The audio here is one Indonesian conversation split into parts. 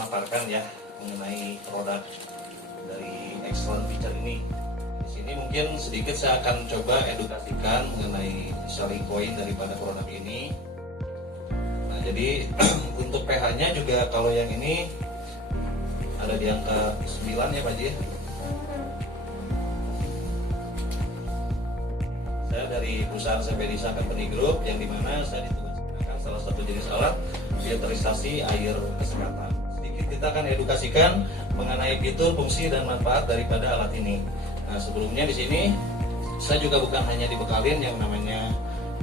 memaparkan ya mengenai produk dari Excellent Feature ini. Di sini mungkin sedikit saya akan coba edukasikan mengenai selling point daripada produk ini. Nah, jadi untuk pH-nya juga kalau yang ini ada di angka 9 ya Pak Ji. Saya dari perusahaan Sepedisa Company Group yang dimana saya ditugaskan salah satu jenis alat filterisasi air kesehatan. Sedikit kita akan edukasikan mengenai fitur, fungsi dan manfaat daripada alat ini. Nah, sebelumnya di sini saya juga bukan hanya dibekalin yang namanya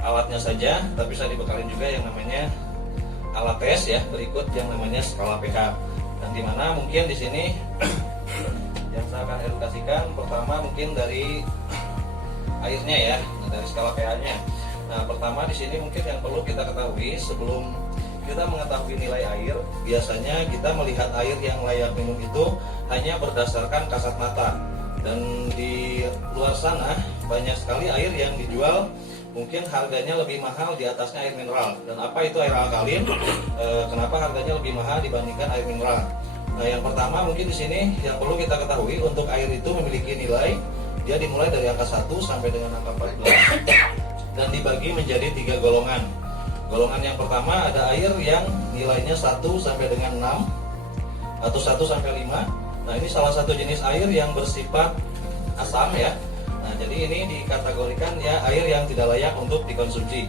alatnya saja, tapi saya dibekalin juga yang namanya alat tes ya, berikut yang namanya skala pH. Dan dimana mungkin di sini yang saya akan edukasikan pertama mungkin dari airnya ya, dari skala pH-nya. Nah, pertama di sini mungkin yang perlu kita ketahui sebelum kita mengetahui nilai air, biasanya kita melihat air yang layak minum itu hanya berdasarkan kasat mata. Dan di luar sana banyak sekali air yang dijual mungkin harganya lebih mahal di atasnya air mineral. Dan apa itu air alkalin? Kenapa harganya lebih mahal dibandingkan air mineral? Nah, yang pertama mungkin di sini yang perlu kita ketahui untuk air itu memiliki nilai, dia dimulai dari angka 1 sampai dengan angka 14 dan dibagi menjadi 3 golongan. Golongan yang pertama ada air yang nilainya 1 sampai dengan 6 atau 1 sampai 5. Nah, ini salah satu jenis air yang bersifat asam ya. Nah, jadi ini dikategorikan ya air yang tidak layak untuk dikonsumsi.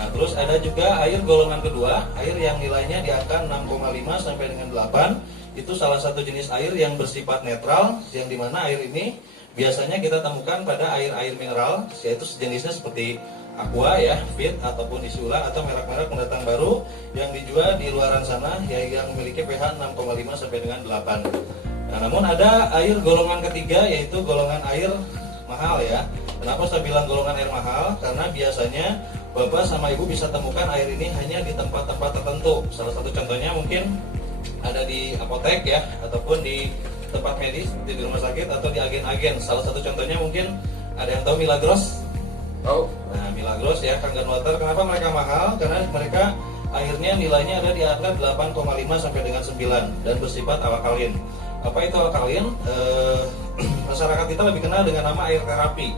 Nah, terus ada juga air golongan kedua, air yang nilainya di angka 6,5 sampai dengan 8. Itu salah satu jenis air yang bersifat netral, yang dimana air ini biasanya kita temukan pada air-air mineral, yaitu sejenisnya seperti Aqua ya, Fit ataupun Isula atau merek-merek pendatang baru yang dijual di luaran sana yang memiliki pH 6,5 sampai dengan 8. Nah, namun ada air golongan ketiga yaitu golongan air mahal ya. Kenapa saya bilang golongan air mahal? Karena biasanya Bapak sama Ibu bisa temukan air ini hanya di tempat-tempat tertentu. Salah satu contohnya mungkin ada di apotek ya, ataupun di tempat medis di rumah sakit atau di agen-agen. Salah satu contohnya mungkin ada yang tahu Milagros? Oh. Nah, Milagros ya, Kangen Water. Kenapa mereka mahal? Karena mereka airnya nilainya ada di angka 8,5 sampai dengan 9 dan bersifat alkalin. Apa itu alkalin? Masyarakat kita lebih kenal dengan nama air terapi.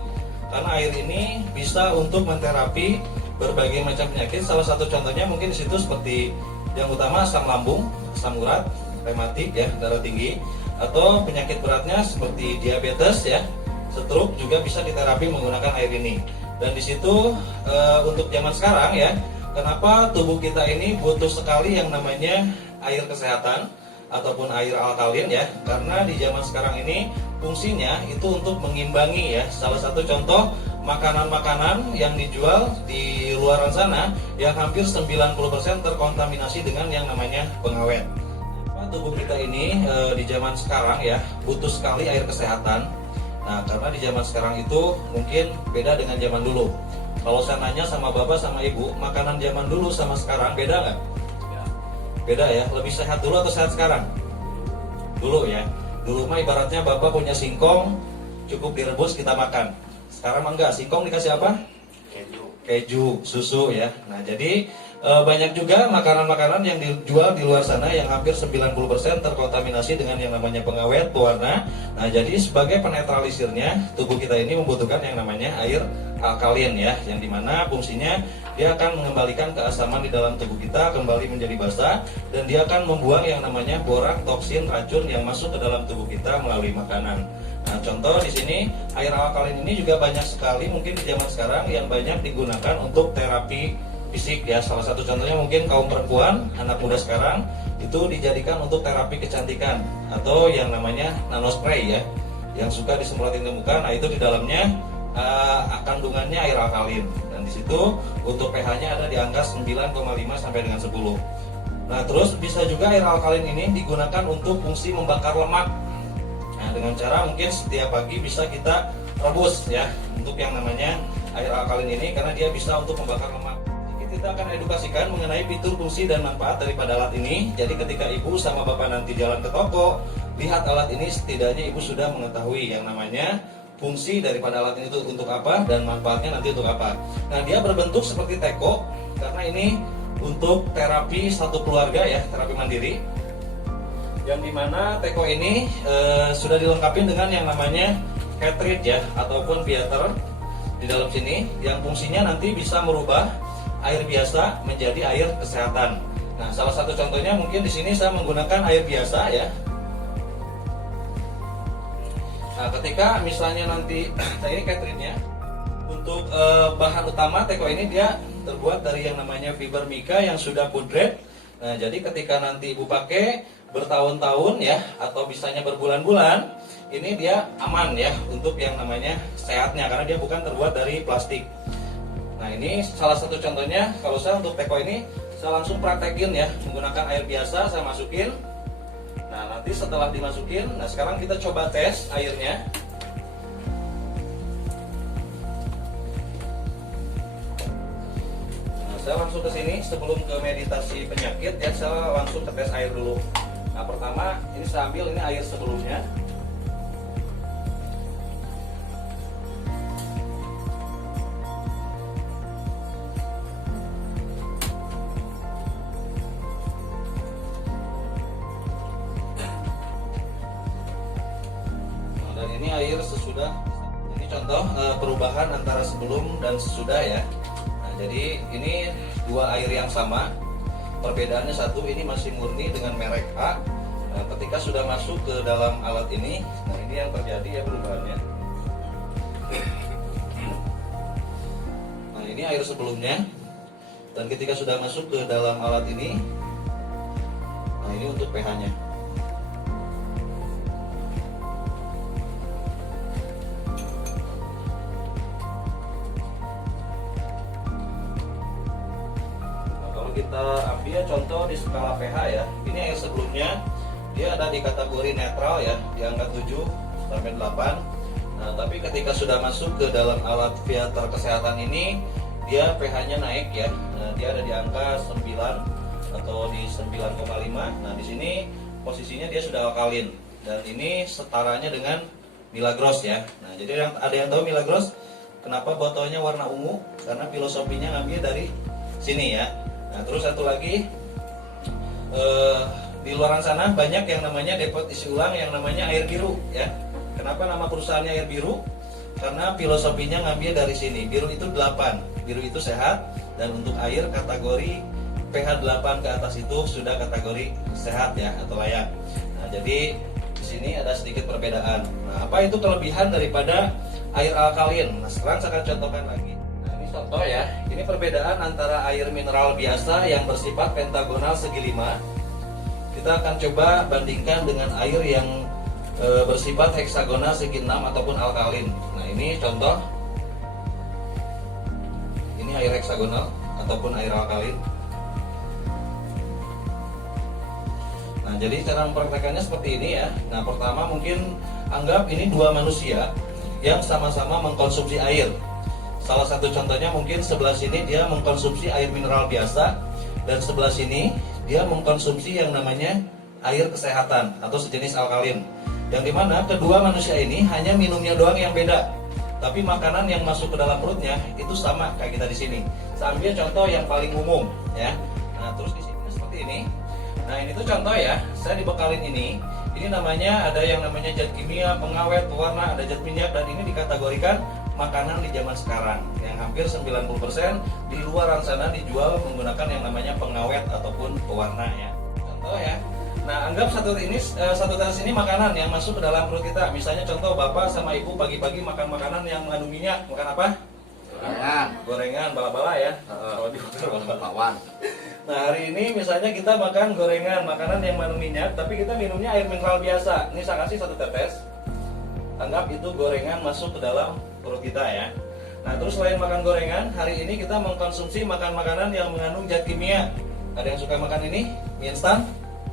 Karena air ini bisa untuk menterapi berbagai macam penyakit. Salah satu contohnya mungkin di situ seperti yang utama asam lambung, asam urat, rematik ya, darah tinggi, atau penyakit beratnya seperti diabetes ya, stroke juga bisa diterapi menggunakan air ini. Dan di situ untuk zaman sekarang ya, kenapa tubuh kita ini butuh sekali yang namanya air kesehatan ataupun air alkalin ya, karena di zaman sekarang ini fungsinya itu untuk mengimbangi ya. Salah satu contoh makanan-makanan yang dijual di luaran sana yang hampir 90% terkontaminasi dengan yang namanya pengawet. Tubuh kita ini di zaman sekarang ya butuh sekali air kesehatan. Nah, karena di zaman sekarang itu mungkin beda dengan zaman dulu. Kalau saya nanya sama Bapak sama Ibu, makanan zaman dulu sama sekarang beda nggak? Beda ya. Lebih sehat dulu atau sehat sekarang? Dulu ya. Dulu mah ibaratnya Bapak punya singkong, cukup direbus kita makan. Sekarang mah enggak, singkong dikasih apa? Keju, susu ya. Nah, jadi banyak juga makanan-makanan yang dijual di luar sana yang hampir 90% terkontaminasi dengan yang namanya pengawet, pewarna. Nah, jadi sebagai penetralisirnya, tubuh kita ini membutuhkan yang namanya air alkalin ya, yang dimana fungsinya dia akan mengembalikan keasaman di dalam tubuh kita kembali menjadi basa, dan dia akan membuang yang namanya borak, toksin, racun yang masuk ke dalam tubuh kita melalui makanan. Nah, contoh di sini air alkalin ini juga banyak sekali mungkin di zaman sekarang yang banyak digunakan untuk terapi fisik ya. Salah satu contohnya mungkin kaum perempuan, anak muda sekarang itu dijadikan untuk terapi kecantikan atau yang namanya nanospray ya, yang suka disemprotin ke muka. Nah, itu di dalamnya kandungannya air alkalin, dan di situ untuk pH-nya ada di angka 9,5 sampai dengan 10. Nah, terus bisa juga air alkalin ini digunakan untuk fungsi membakar lemak. Nah, dengan cara mungkin setiap pagi bisa kita rebus ya untuk yang namanya air alkalin ini, karena dia bisa untuk membakar lemak. Kita akan edukasikan mengenai fitur, fungsi, dan manfaat daripada alat ini. Jadi ketika Ibu sama Bapak nanti jalan ke toko, lihat alat ini, setidaknya Ibu sudah mengetahui yang namanya fungsi daripada alat ini itu untuk apa dan manfaatnya nanti untuk apa. Nah, dia berbentuk seperti teko karena ini untuk terapi satu keluarga ya, terapi mandiri. yang dimana teko ini sudah dilengkapi dengan yang namanya cartridge ya, ataupun beater di dalam sini, yang fungsinya nanti bisa merubah air biasa menjadi air kesehatan. Nah, salah satu contohnya mungkin di sini saya menggunakan air biasa ya. Nah, ketika misalnya nanti ini cartridge-nya, untuk bahan utama teko ini dia terbuat dari yang namanya fiber mika yang sudah pudret. Nah, jadi ketika nanti ibu pakai bertahun-tahun ya, atau bisanya berbulan-bulan, ini dia aman ya untuk yang namanya sehatnya, karena dia bukan terbuat dari plastik. Nah, ini salah satu contohnya. Kalau saya untuk teko ini, saya langsung praktekin ya, menggunakan air biasa saya masukin. Nah, nanti setelah dimasukin, nah sekarang kita coba tes airnya. Nah, saya langsung ke sini sebelum ke meditasi penyakit ya, saya langsung ke tes air dulu. Nah, pertama ini saya ambil ini air sebelumnya. Dan ini air sesudah. Ini contoh perubahan antara sebelum dan sesudah ya. Nah, jadi ini dua air yang sama. Perbedaannya satu, ini masih murni dengan merek A. Nah, ketika sudah masuk ke dalam alat ini, nah ini yang terjadi ya perubahannya. Nah, ini air sebelumnya. Dan ketika sudah masuk ke dalam alat ini, nah ini untuk pH-nya. Kita ambil contoh di skala pH ya. Ini air sebelumnya dia ada di kategori netral ya, di angka 7 sampai 8. Nah, tapi ketika sudah masuk ke dalam alat filter kesehatan ini, dia pH-nya naik ya. Nah, dia ada di angka 9 atau di 9,5. Nah, di sini posisinya dia sudah alkalin, dan ini setaranya dengan Milagros ya. Nah, jadi ada yang tahu Milagros kenapa botolnya warna ungu? Karena filosofinya ngambil dari sini ya. Nah, terus satu lagi, di luar sana banyak yang namanya depot isi ulang yang namanya air biru ya. Kenapa nama perusahaannya air biru? Karena filosofinya ngambil dari sini. Biru itu 8, biru itu sehat, dan untuk air kategori pH 8 ke atas itu sudah kategori sehat ya, atau layak. Nah, jadi di sini ada sedikit perbedaan. Nah, apa itu kelebihan daripada air alkalin? Nah, sekarang saya akan contohkan lagi. Contoh ya, ini perbedaan antara air mineral biasa yang bersifat pentagonal segi 5. Kita akan coba bandingkan dengan air yang bersifat heksagonal segi 6 ataupun alkalin. Nah, ini contoh. Ini air heksagonal ataupun air alkalin. Nah, jadi cara mempraktekannya seperti ini ya. Nah, pertama mungkin anggap ini dua manusia yang sama-sama mengkonsumsi air. Salah satu contohnya mungkin sebelah sini dia mengkonsumsi air mineral biasa, dan sebelah sini dia mengkonsumsi yang namanya air kesehatan atau sejenis alkalin. Yang dimana kedua manusia ini hanya minumnya doang yang beda, tapi makanan yang masuk ke dalam perutnya itu sama kayak kita di sini. Saya ambil contoh yang paling umum ya. Nah, terus di sini seperti ini. Nah, ini tuh contoh ya. Saya dibekalin ini. Ini namanya ada yang namanya zat kimia, pengawet, pewarna, ada zat minyak, dan ini dikategorikan makanan di zaman sekarang yang hampir 90% di luar sana dijual menggunakan yang namanya pengawet ataupun pewarna ya. Contoh ya. Nah, anggap satu tas ini makanan yang masuk ke dalam perut kita. Misalnya contoh bapak sama ibu pagi-pagi makan makanan yang mengandung minyak. Makan apa? Gorengan, bala-bala ya. Kalau dibakar bala-bala. Nah, hari ini misalnya kita makan gorengan, makanan yang mengandung minyak, tapi kita minumnya air mineral biasa. Ini saya kasih 1 tetes. Anggap itu gorengan masuk ke dalam perut kita ya. Nah, terus selain makan gorengan, hari ini kita mengkonsumsi makanan yang mengandung zat kimia. Ada yang suka makan ini? Mie instan?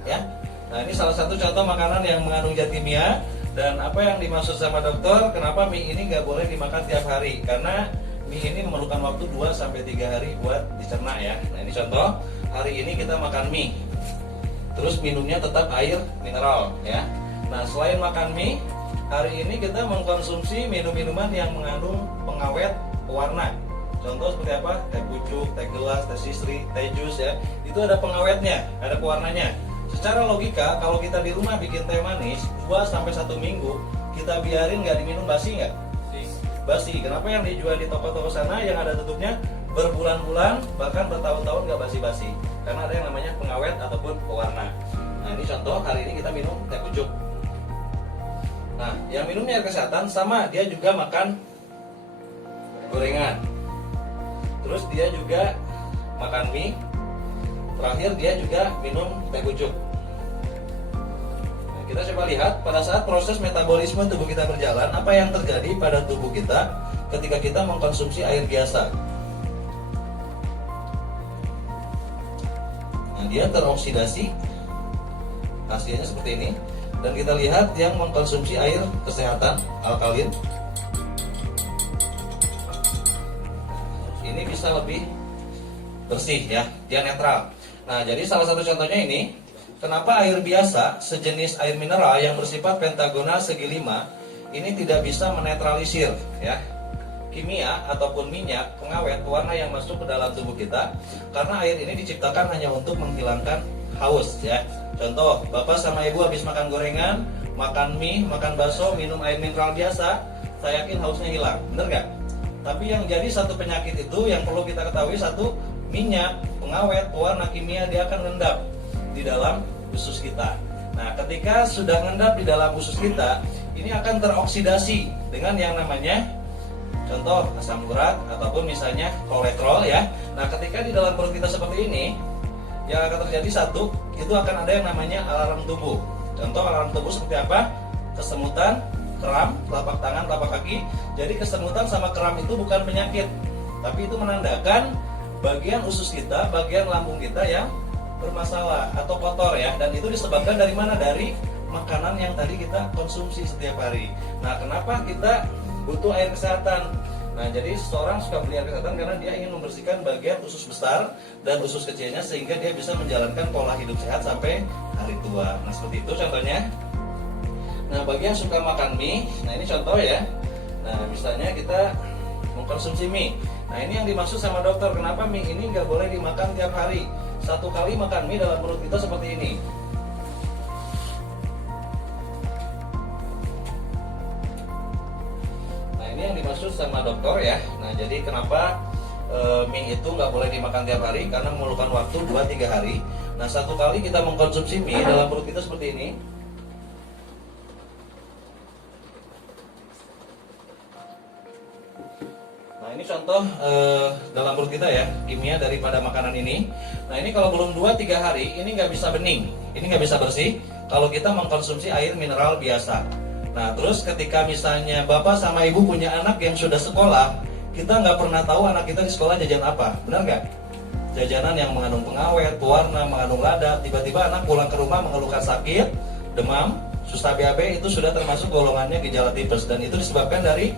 Ya. Nah, ini salah satu contoh makanan yang mengandung zat kimia. Dan apa yang dimaksud sama dokter, kenapa mie ini nggak boleh dimakan tiap hari? Karena mie ini memerlukan waktu 2-3 hari buat dicerna ya. Nah, ini contoh, hari ini kita makan mie. Terus minumnya tetap air mineral ya. Nah, selain makan mie, hari ini kita mengkonsumsi minum-minuman yang mengandung pengawet pewarna. Contoh seperti apa? Teh pucuk, teh gelas, teh sisri, teh jus ya. Itu ada pengawetnya, ada pewarnanya. Secara logika, kalau kita di rumah bikin teh manis 2-1 minggu, kita biarin nggak diminum basi nggak? Basi. Kenapa yang dijual di toko-toko sana yang ada tutupnya berbulan-bulan bahkan bertahun-tahun nggak basi-basi? Karena ada yang namanya pengawet ataupun pewarna. Nah ini contoh, hari ini kita minum teh pucuk. Nah yang minumnya air kesehatan sama, dia juga makan gorengan. Terus dia juga makan mie. Terakhir dia juga minum teh pucuk. Nah, kita coba lihat pada saat proses metabolisme tubuh kita berjalan, apa yang terjadi pada tubuh kita ketika kita mengkonsumsi air biasa. Nah, dia teroksidasi, hasilnya seperti ini. Dan kita lihat yang mengkonsumsi air kesehatan alkalin, ini bisa lebih bersih ya, dia netral. Nah, jadi salah satu contohnya ini, kenapa air biasa sejenis air mineral yang bersifat pentagonal segi 5 ini tidak bisa menetralisir ya kimia ataupun minyak, pengawet, pewarna yang masuk ke dalam tubuh kita, karena air ini diciptakan hanya untuk menghilangkan haus ya. Contoh, Bapak sama Ibu habis makan gorengan, makan mie, makan bakso, minum air mineral biasa, saya yakin hausnya hilang, bener nggak? Tapi yang jadi satu penyakit itu yang perlu kita ketahui, satu, minyak, pengawet, pewarna kimia, dia akan ngendap di dalam usus kita. Nah, ketika sudah ngendap di dalam usus kita, ini akan teroksidasi dengan yang namanya contoh asam urat ataupun misalnya kolesterol ya. Nah, ketika di dalam perut kita seperti ini, yang akan terjadi satu, itu akan ada yang namanya alarm tubuh. Contoh alarm tubuh seperti apa? Kesemutan, kram, telapak tangan, telapak kaki. Jadi kesemutan sama kram itu bukan penyakit, tapi itu menandakan bagian usus kita, bagian lambung kita yang bermasalah atau kotor ya. Dan itu disebabkan dari mana? Dari makanan yang tadi kita konsumsi setiap hari. Nah, kenapa kita butuh air kesehatan? Nah, jadi seseorang suka beli air kesehatan karena dia ingin membersihkan bagian usus besar dan usus kecilnya sehingga dia bisa menjalankan pola hidup sehat sampai hari tua. Nah, seperti itu contohnya. Nah, bagi yang suka makan mie, nah ini contoh ya. Nah, misalnya kita mengkonsumsi mie. Nah, ini yang dimaksud sama dokter, kenapa mie ini nggak boleh dimakan tiap hari. Satu kali makan mie dalam perut kita seperti ini. Nah, ini yang dimaksud sama dokter ya. Nah, jadi kenapa mie itu nggak boleh dimakan tiap hari, karena memerlukan waktu 2-3 hari. Nah, satu kali kita mengkonsumsi mie dalam perut kita seperti ini. Nah, ini contoh dalam perut kita ya, kimia daripada makanan ini. Nah, ini kalau belum 2-3 hari, ini nggak bisa bening, ini nggak bisa bersih kalau kita mengkonsumsi air mineral biasa. Nah, terus ketika misalnya Bapak sama Ibu punya anak yang sudah sekolah, kita nggak pernah tahu anak kita di sekolah jajan apa, benar nggak? Jajanan yang mengandung pengawet, pewarna, mengandung lada. Tiba-tiba anak pulang ke rumah mengeluhkan sakit, demam, susah BAB, itu sudah termasuk golongannya gejala tipes. Dan itu disebabkan dari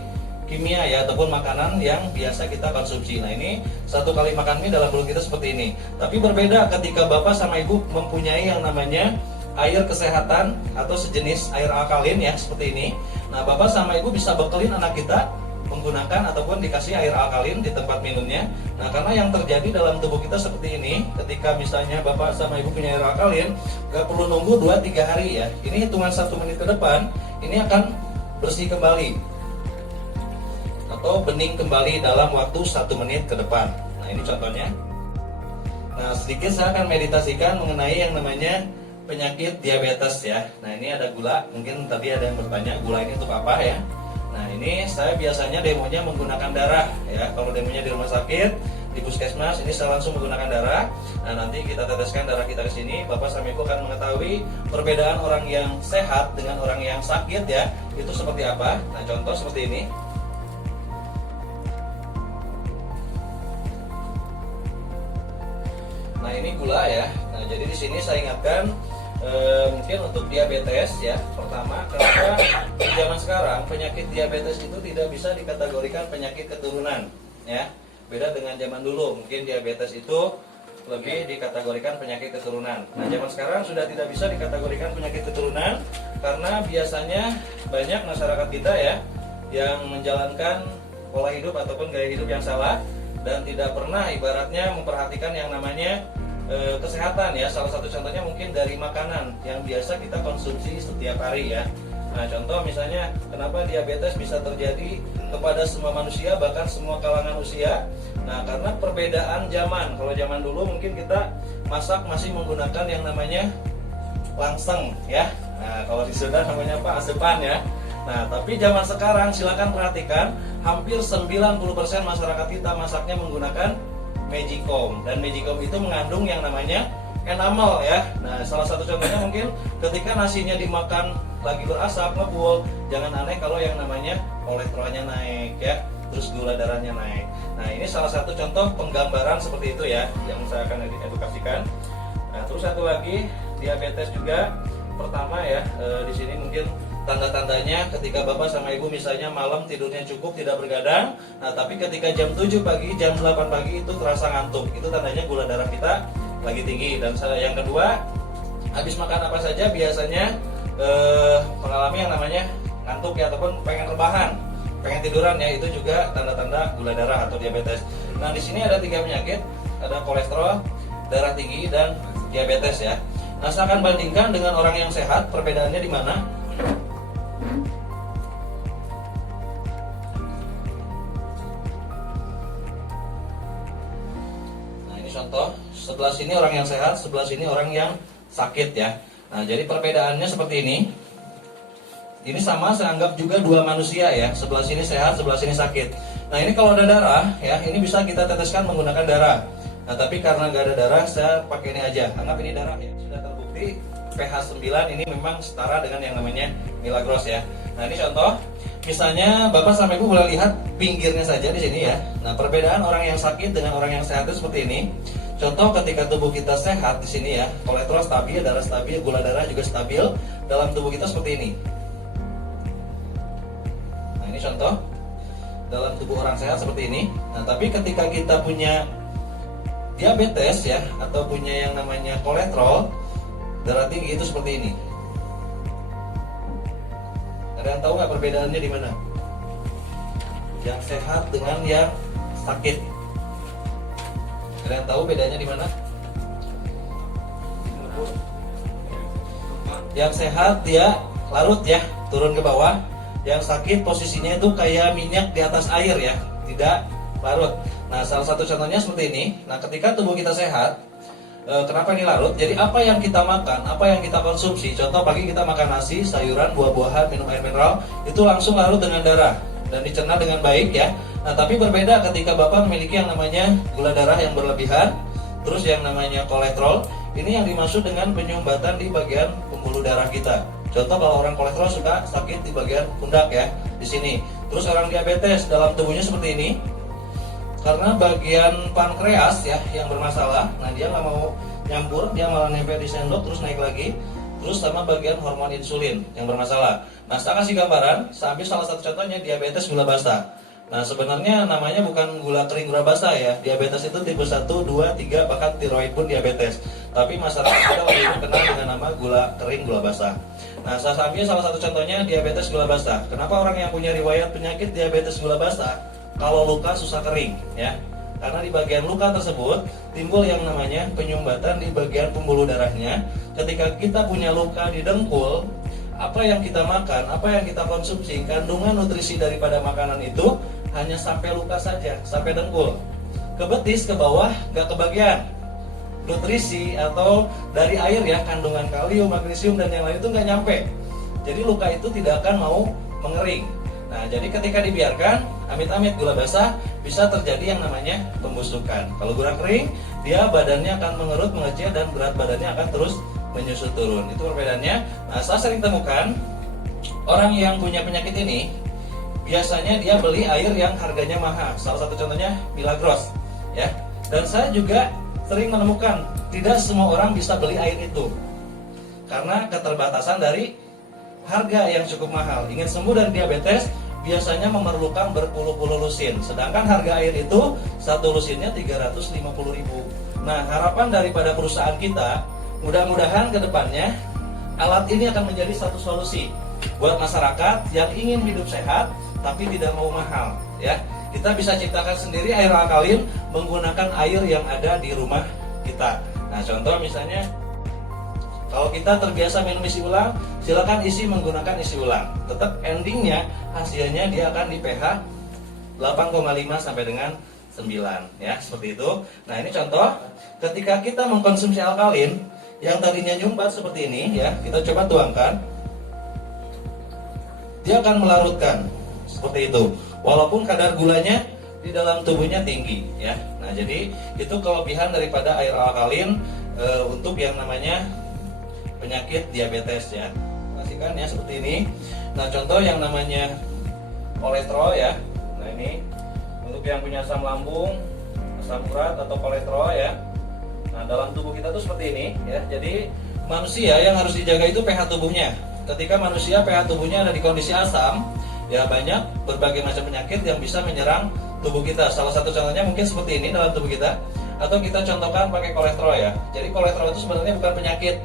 kimia ya, ataupun makanan yang biasa kita konsumsi. Nah, ini satu kali makan mie dalam perut kita seperti ini. Tapi berbeda ketika Bapak sama Ibu mempunyai yang namanya air kesehatan atau sejenis air alkalin ya, seperti ini. Nah, Bapak sama Ibu bisa bekelin anak kita menggunakan ataupun dikasih air alkalin di tempat minumnya. Nah, karena yang terjadi dalam tubuh kita seperti ini, ketika misalnya Bapak sama Ibu punya air alkalin, gak perlu nunggu 2-3 hari ya. Ini hitungan 1 menit ke depan, ini akan bersih kembali atau bening kembali dalam waktu 1 menit ke depan. Nah, ini contohnya. Nah, sedikit saya akan meditasikan mengenai yang namanya penyakit diabetes ya. Nah, ini ada gula, mungkin tadi ada yang bertanya gula ini untuk apa ya. Nah, ini saya biasanya demonya menggunakan darah ya. Kalau demonya di rumah sakit, di puskesmas, ini saya langsung menggunakan darah. Nah, nanti kita teteskan darah kita ke sini, Bapak sama Ibu akan mengetahui perbedaan orang yang sehat dengan orang yang sakit ya, itu seperti apa. Nah, contoh seperti ini. Nah, ini gula ya. Nah, jadi di sini saya ingatkan mungkin untuk diabetes ya. Pertama, kenapa di zaman sekarang penyakit diabetes itu tidak bisa dikategorikan penyakit keturunan ya. Beda dengan zaman dulu, mungkin diabetes itu lebih dikategorikan penyakit keturunan. Nah, zaman sekarang sudah tidak bisa dikategorikan penyakit keturunan karena biasanya banyak masyarakat kita ya yang menjalankan pola hidup ataupun gaya hidup yang salah dan tidak pernah ibaratnya memperhatikan yang namanya kesehatan ya. Salah satu contohnya mungkin dari makanan yang biasa kita konsumsi setiap hari ya. Nah, contoh misalnya kenapa diabetes bisa terjadi kepada semua manusia, bahkan semua kalangan usia. Nah, karena perbedaan zaman. Kalau zaman dulu mungkin kita masak masih menggunakan yang namanya langseng ya. Nah, kalau di Sunda namanya apa? Asepan ya. Nah, tapi zaman sekarang silakan perhatikan, hampir 90% masyarakat kita masaknya menggunakan Magicom, dan Magicom itu mengandung yang namanya enamel ya. Nah, salah satu contohnya mungkin ketika nasinya dimakan lagi berasap, ngebul, jangan aneh kalau yang namanya kolesterolnya naik ya, terus gula darahnya naik. Nah, ini salah satu contoh penggambaran seperti itu ya yang saya akan edukasikan. Nah, terus satu lagi diabetes juga pertama ya, di sini mungkin tanda-tandanya ketika bapak sama ibu misalnya malam tidurnya cukup, tidak bergadang. Nah, tapi ketika jam 7 pagi, jam 8 pagi itu terasa ngantuk, itu tandanya gula darah kita lagi tinggi. Dan yang kedua, habis makan apa saja biasanya mengalami yang namanya ngantuk ya, ataupun pengen rebahan, pengen tiduran ya, itu juga tanda-tanda gula darah atau diabetes. Nah, di sini ada 3 penyakit, ada kolesterol, darah tinggi, dan diabetes ya. Nah, saya akan bandingkan dengan orang yang sehat, perbedaannya di mana? Nah, ini contoh, sebelah sini orang yang sehat, sebelah sini orang yang sakit ya. Nah, jadi perbedaannya seperti ini. Ini sama, saya anggap juga 2 manusia ya. Sebelah sini sehat, sebelah sini sakit. Nah, ini kalau ada darah ya, ini bisa kita teteskan menggunakan darah. Nah, tapi karena nggak ada darah, saya pakai ini aja. Anggap ini darah ya. Sudah terbukti pH 9 ini memang setara dengan yang namanya Milagros ya. Nah, ini contoh. Misalnya Bapak sama Ibu boleh lihat pinggirnya saja di sini ya. Nah, perbedaan orang yang sakit dengan orang yang sehat itu seperti ini. Contoh ketika tubuh kita sehat di sini ya, kolesterol stabil, darah stabil, gula darah juga stabil dalam tubuh kita seperti ini. Nah, ini contoh dalam tubuh orang sehat seperti ini. Nah, tapi ketika kita punya diabetes ya, atau punya yang namanya kolesterol, darah tinggi, itu seperti ini. Ada yang tahu nggak perbedaannya di mana? Yang sehat dengan yang sakit. Ada yang tahu bedanya di mana? Yang sehat dia larut ya, turun ke bawah. Yang sakit posisinya itu kayak minyak di atas air ya, tidak larut. Nah, salah satu contohnya seperti ini. Nah, ketika tubuh kita sehat, kenapa ini larut? Jadi apa yang kita makan, apa yang kita konsumsi, contoh pagi kita makan nasi, sayuran, buah-buahan, minum air mineral, itu langsung larut dengan darah dan dicerna dengan baik ya. Nah, tapi berbeda ketika Bapak memiliki yang namanya gula darah yang berlebihan, terus yang namanya kolesterol, ini yang dimaksud dengan penyumbatan di bagian pembuluh darah kita. Contoh kalau orang kolesterol suka sakit di bagian pundak ya, di sini. Terus orang diabetes dalam tubuhnya seperti ini, karena bagian pankreas ya yang bermasalah. Nah, dia nggak mau nyampur, dia malah nempel di sendok terus naik lagi. Terus sama bagian hormon insulin yang bermasalah. Nah, saya kasih gambaran, saya ambil salah satu contohnya diabetes gula basta. Nah, sebenarnya namanya bukan gula kering gula basta ya. Diabetes itu tipe 1, 2, 3, bahkan tiroid pun diabetes. Tapi masyarakat kita waktu ini kenal dengan nama gula kering gula basta. Nah, saya ambil salah satu contohnya diabetes gula basta. Kenapa orang yang punya riwayat penyakit diabetes gula basta kalau luka susah kering ya? Karena di bagian luka tersebut timbul yang namanya penyumbatan di bagian pembuluh darahnya. Ketika kita punya luka di dengkul, apa yang kita makan, apa yang kita konsumsi, kandungan nutrisi daripada makanan itu hanya sampai luka saja, sampai dengkul. Ke betis, ke bawah, gak kebagian. Nutrisi atau dari air ya, kandungan kalium, magnesium, dan yang lain itu gak nyampe. Jadi luka itu tidak akan mau mengering. Nah, jadi ketika dibiarkan, amit-amit gula basah, bisa terjadi yang namanya pembusukan. Kalau gula kering, dia badannya akan mengerut, mengecil, dan berat badannya akan terus menyusut turun. Itu perbedaannya. Nah, saya sering temukan orang yang punya penyakit ini, biasanya dia beli air yang harganya mahal. Salah satu contohnya Milagros, ya. Dan saya juga sering menemukan tidak semua orang bisa beli air itu, karena keterbatasan dari harga yang cukup mahal. Ingin sembuh dari diabetes biasanya memerlukan berpuluh-puluh lusin, sedangkan harga air itu satu lusinnya 350.000. Nah, harapan daripada perusahaan kita, mudah-mudahan ke depannya alat ini akan menjadi satu solusi buat masyarakat yang ingin hidup sehat tapi tidak mau mahal ya. Kita bisa ciptakan sendiri air alkalin menggunakan air yang ada di rumah kita. Nah, contoh misalnya kalau kita terbiasa minum isi ulang, silakan isi menggunakan isi ulang. Tetap endingnya hasilnya dia akan di pH 8,5 sampai dengan 9 ya, seperti itu. Nah, ini contoh ketika kita mengkonsumsi alkalin yang tadinya nyumbat seperti ini ya, kita coba tuangkan. Dia akan melarutkan seperti itu. Walaupun kadar gulanya di dalam tubuhnya tinggi ya. Nah, jadi itu kelebihan daripada air alkalin untuk yang namanya penyakit diabetes ya. Pastikan ya seperti ini. Nah, contoh yang namanya kolesterol ya. Nah, ini untuk yang punya asam lambung, asam urat atau kolesterol ya. Nah, dalam tubuh kita tuh seperti ini ya. Jadi manusia yang harus dijaga itu pH tubuhnya. Ketika manusia pH tubuhnya ada di kondisi asam, ya banyak berbagai macam penyakit yang bisa menyerang tubuh kita. Salah satu contohnya mungkin seperti ini dalam tubuh kita. Atau kita contohkan pakai kolesterol ya. Jadi kolesterol itu sebenarnya bukan penyakit.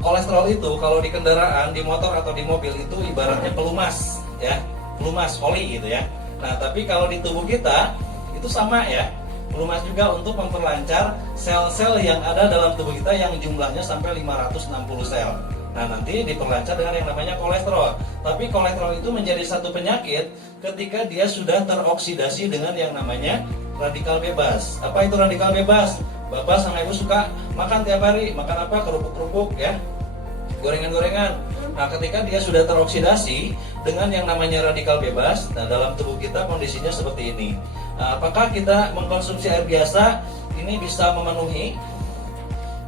Kolesterol itu kalau di kendaraan, di motor atau di mobil itu ibaratnya pelumas ya, pelumas oli gitu ya. Nah, tapi kalau di tubuh kita itu sama ya, pelumas juga untuk memperlancar sel-sel yang ada dalam tubuh kita yang jumlahnya sampai 560 sel. Nah, nanti diperlancar dengan yang namanya kolesterol. Tapi kolesterol itu menjadi satu penyakit ketika dia sudah teroksidasi dengan yang namanya radikal bebas. Apa itu radikal bebas? Bapak sama ibu suka makan tiap hari, makan apa? Kerupuk-kerupuk ya, gorengan-gorengan. Nah, ketika dia sudah teroksidasi dengan yang namanya radikal bebas, nah dalam tubuh kita kondisinya seperti ini. Nah, apakah kita mengkonsumsi air biasa ini bisa memenuhi?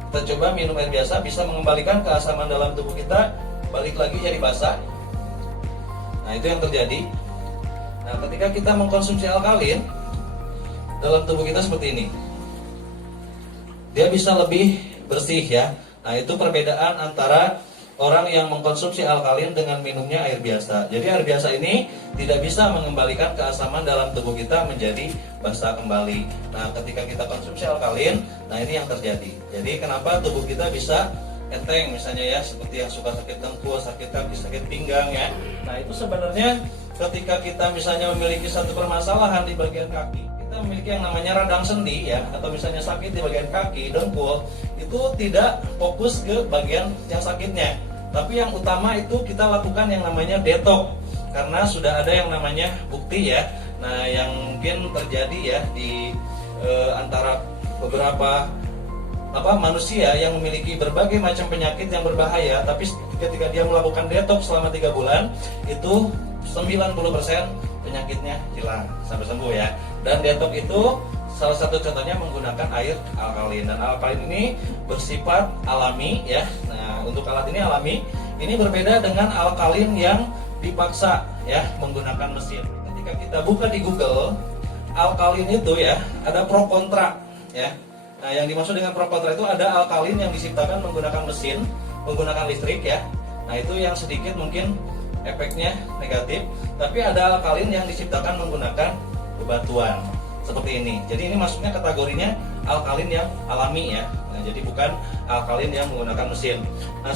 Kita coba minum air biasa, bisa mengembalikan keasaman dalam tubuh kita balik lagi jadi basah. Nah, itu yang terjadi. Nah, ketika kita mengkonsumsi alkalin dalam tubuh kita seperti ini, dia bisa lebih bersih ya. Nah, itu perbedaan antara orang yang mengkonsumsi alkalin dengan minumnya air biasa. Jadi air biasa ini tidak bisa mengembalikan keasaman dalam tubuh kita menjadi basah kembali. Nah, ketika kita konsumsi alkalin, nah ini yang terjadi. Jadi kenapa tubuh kita bisa enteng misalnya ya, seperti yang suka sakit dengkul, sakit kaki, sakit pinggang ya. Nah, itu sebenarnya ketika kita misalnya memiliki satu permasalahan di bagian kaki, kita memiliki yang namanya radang sendi ya, atau misalnya sakit di bagian kaki, dengkul, itu tidak fokus ke bagian yang sakitnya, tapi yang utama itu kita lakukan yang namanya detox, karena sudah ada yang namanya bukti ya. Nah, yang mungkin terjadi ya di antara beberapa manusia yang memiliki berbagai macam penyakit yang berbahaya, tapi ketika dia melakukan detox selama 3 bulan itu 90% penyakitnya hilang sampai sembuh ya. Dan detox itu salah satu contohnya menggunakan air alkalin, dan alkalin ini bersifat alami ya. Nah, untuk alat ini alami, ini berbeda dengan alkalin yang dipaksa ya menggunakan mesin. Ketika kita buka di Google, alkalin itu ya ada pro kontra ya. Nah, yang dimaksud dengan pro kontra itu ada alkalin yang diciptakan menggunakan mesin, menggunakan listrik ya. Nah, itu yang sedikit mungkin efeknya negatif, tapi ada alkalin yang diciptakan menggunakan bebatuan seperti ini. Jadi ini masuknya kategorinya alkalin yang alami ya. Nah, jadi bukan alkalin yang menggunakan mesin. Nah,